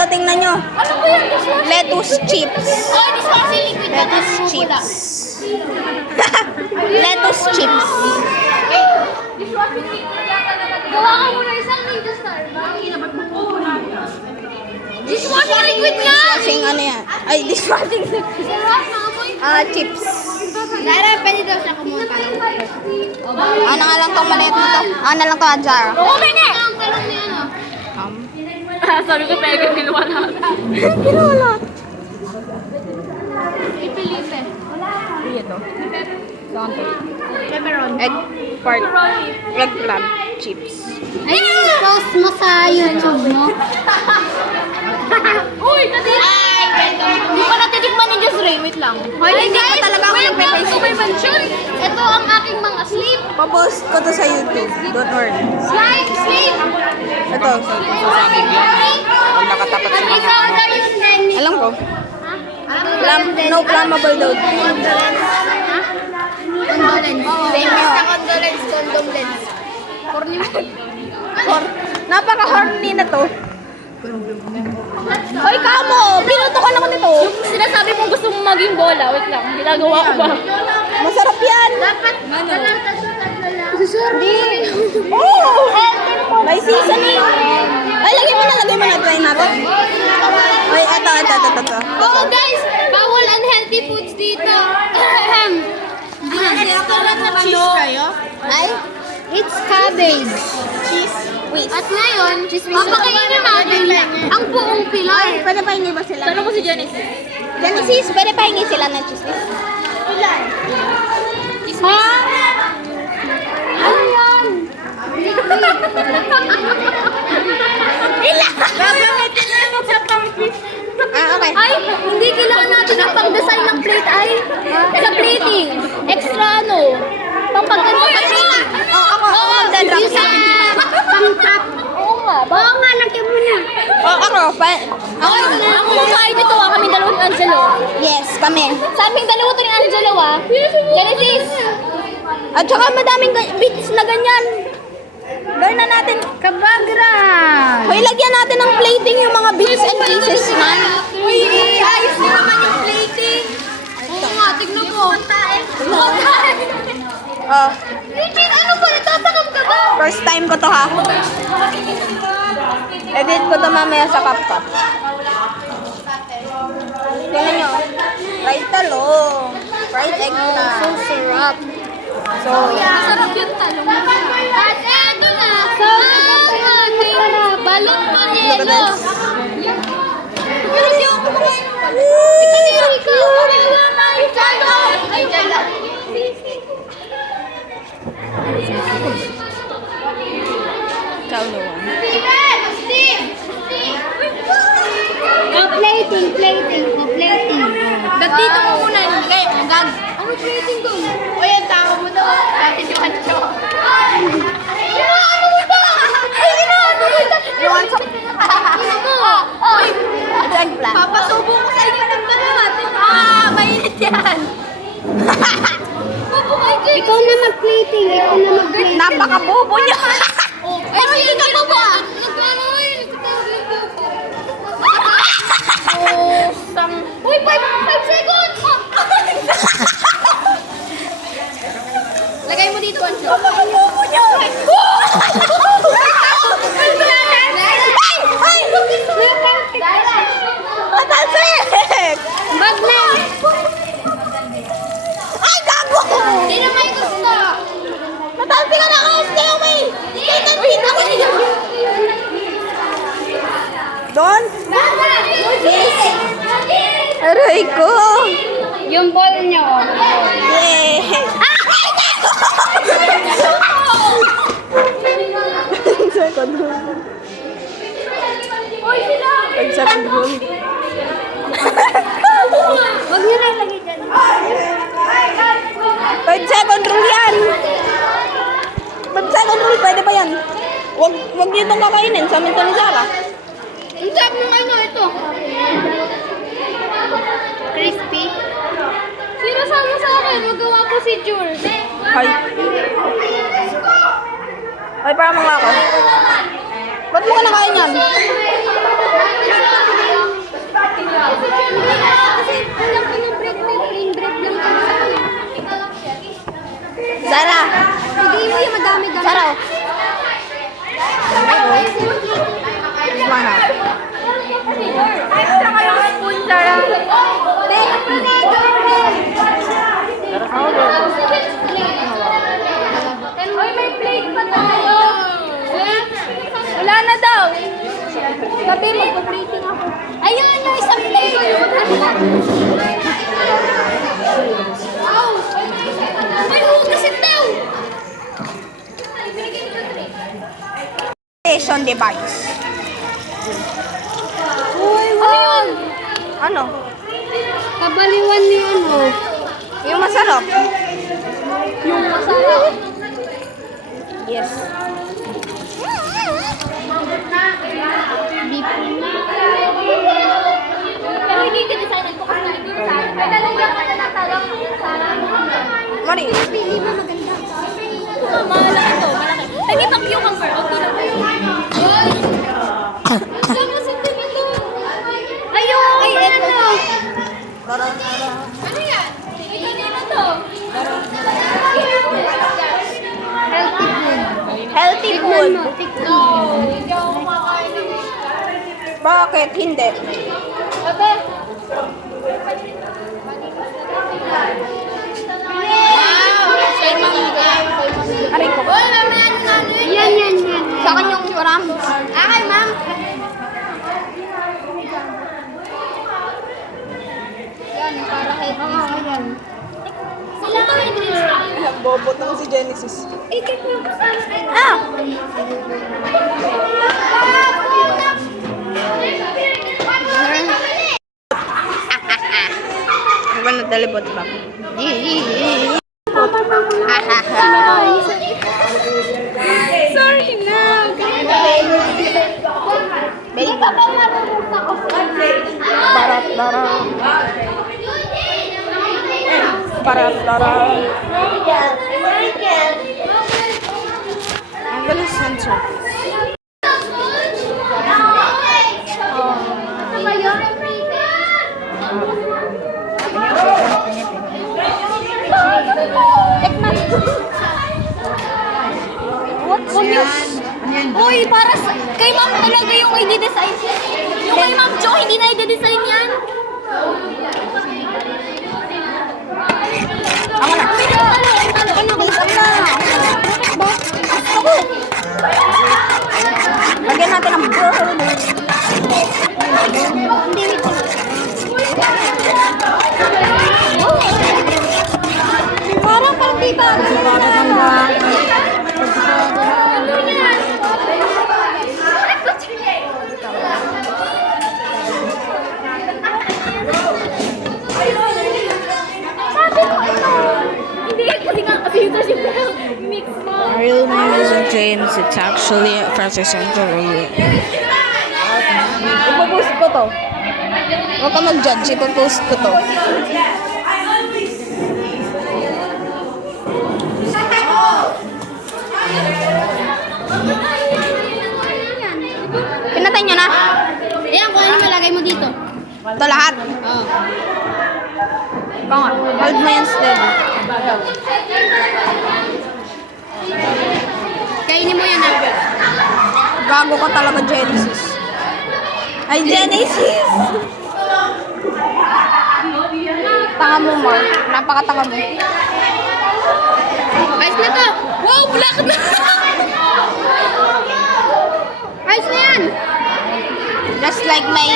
Ito, tingnan nyo. Ano ba yan? Dishwashing? Lettuce chips. Oh, dishwashing liquid. Lettuce chips. Lettuce chips. Dishwashing liquid yata na. Gawa ka muna isang Ninja Star. Dishwashing liquid nga! Dishwashing ano yan? Ay, dishwashing liquid. Chips. Lara, pwede daw siya kumuha. Ano nga lang tong maliit na to? Ano lang to, jar? Oo, pwede! Ang talong niya, ano? Sabi ko pwede ginawa lahat. Ginawa lahat. Ipilipe. Ito. Pepperoni. Egg, pork, eggplant, chips. Ay, post mo sa YouTube mo. Uy, natin! Ay, hindi pa natitikman ni Just Ray. Wait lang. Hoy, hindi ko talaga ako welcome to my mansion. Ito ang aking mga sleep. Papost ko to sa YouTube. Don't worry. Sleep! Ito. Pag nakatapat sa mga ano. Alam ko. No flammable daw. Condolence. Same yun. Condolence, condom lens. Corny mo. Napaka-horny na to. Hoy, kamo! Pinuto ka naman ito. Sinasabi mong gusto mong maging bola. Wait lang, ginagawa ko ba? Masarap yan. Dapat, Hindi. Oh! May seasoning. Ay, lagay mo na. Try natin. Ay, ito. Oo guys, bawal unhealthy foods dito. Cheese kayo? Ay, it's cabbage. Cheese whiz. At ngayon, papakainin natin ang buong pilar. Ay, pwede pahingi ba sila? Tanong mo si Genesis. Genesis, pwede pahingi sila ng cheese whiz? Ha? Ano yan? Okay. Ay, hindi kailangan natin ng pang-design ng plate ay. Sa plating. Extra ano. Pang-pagkanta sa plating. Ako magdadrop. Pang-top. Oo nga, lagyan mo na. Ako. Ako kumain nito kami dalawa ni Angelo. Yes, kami. Sa aming dalawa to ni Angelo Genesis. At saka madaming bits na ganyan. Gawin na natin. Kabagra. Hoy, lagyan natin ng plating yung mga bits and pieces man. Uy, ayos din naman yung plating. Oo nga, tignan mo. Oh, Richard, ano ba? Natatakam ka ba? first time ko to ha. Edit ko to mamaya sa CapCut. Tingnan nyo. Fried talong. Fried eggplant. Sarap. So, Masarap yung talong. At eto na, ang ating balot panelo. Kasi ako kumain. Ikaw, kawawa na yung talong. Ay, talong. chow naman. Plating. Dito mo muna nilagay. Hanggang. Ano plating doon? O yan, tama mo daw. Dati si Pancho. Ano mo ba? Ay, ano mo ba? Ano mo? Eggplant. Papasubo ko sa inyo ng dalawa. Mainit yan. Ikaw na mag-plating. Napaka-bobo niya. Ay, hindi ka pa ba? Uy, 5 seconds! Lagay mo dito, Anjo. Napaka-bobo niya. Matalsik! Bag na! Ay, gago! Hindi na may gusto! Matalsik ka na kasi, stay away! Don? Aray ko! Yung ball niyo. Yay! Second room. Uy, sila! Second room. Huwag niyo na ilagay dyan. 5 second rule yan! 5 second rule, pwede pa yan. Wag niyo itong kakainin, sa amin to ni Zara. Ang sarap ng ano ito. Crispy. Sino sama sa akin? Magawa ko si Jules. Hi. Ay, para mga ako. Ba't mo ka nakain yan? device. Uy, wow! Ano? Kabaliwan ni ano? Yung masarap. Yung masarap. Yes. Pero hindi ka-designan ko kasi hindi sa akin. May lalagyan ka na ng talong sa Mari. Hindi ba maganda? malaki to, malaki. Ay, may pang cucumber. Okay lang ba yun? Ayun! Ay, ano? Ano yan? Ito na to. Healthy food. Healthy food. Tikman mo. Hindi ako kumakain ng Bakit? Hindi. Ate. Aray ko. Yan, yan, yan. Sa akin yung ram. Akin, ma'am. Yan, para kay yan. Sila ka may drinks tayo. Bobo tong si Genesis. Ah! Ano ba nadalibot ba? Sorry na. Baby. Barat dara. Ang galing sensor. What? Uy, para sa... Kay ma'am talaga yung i-design. Yung kay ma'am Jo, hindi na i-design yan. Ako na. Ano? Isang na. Ako. Lagyan natin ang brown. Parang pang di ba? Hindi, kasi nga, kasi ito siya mix mo. Real name isn't James. It's actually Francis Antonio. Ipopost ko to. Huwag ka mag-judge. Ipopost ko to. Pinatay nyo na? Ayan, kung ano malagay mo dito. Ito lahat. Oo. Ikaw nga. Hold mo yan steady. Kainin mo yan, ah. Gago ka talaga, Genesis. Ay, Genesis! Tanga mo, Mark. Napakatanga mo. Ayos na to. Wow, black na! Ayos na yan. Just like my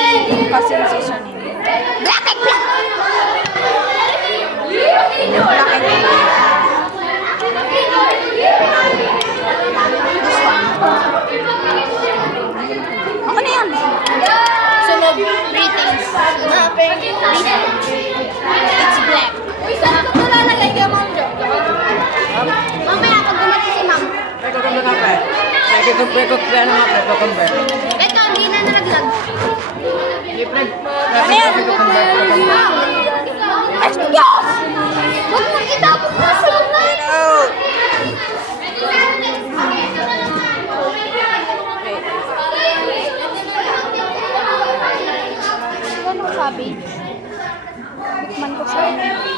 cousin seasoning. Black and black! Black and black. This one. Ako na yan. Sunod. Ratings. It's black. Uy, saan ka ito lalagay kay ma'am Jo? Mamaya, pag dumating si ma'am. Ito, hindi na nalaglag. Ano yan? Let's go! Huwag mo itapon mo sa loob. Oh. Ano sabi? Tikman ko siya.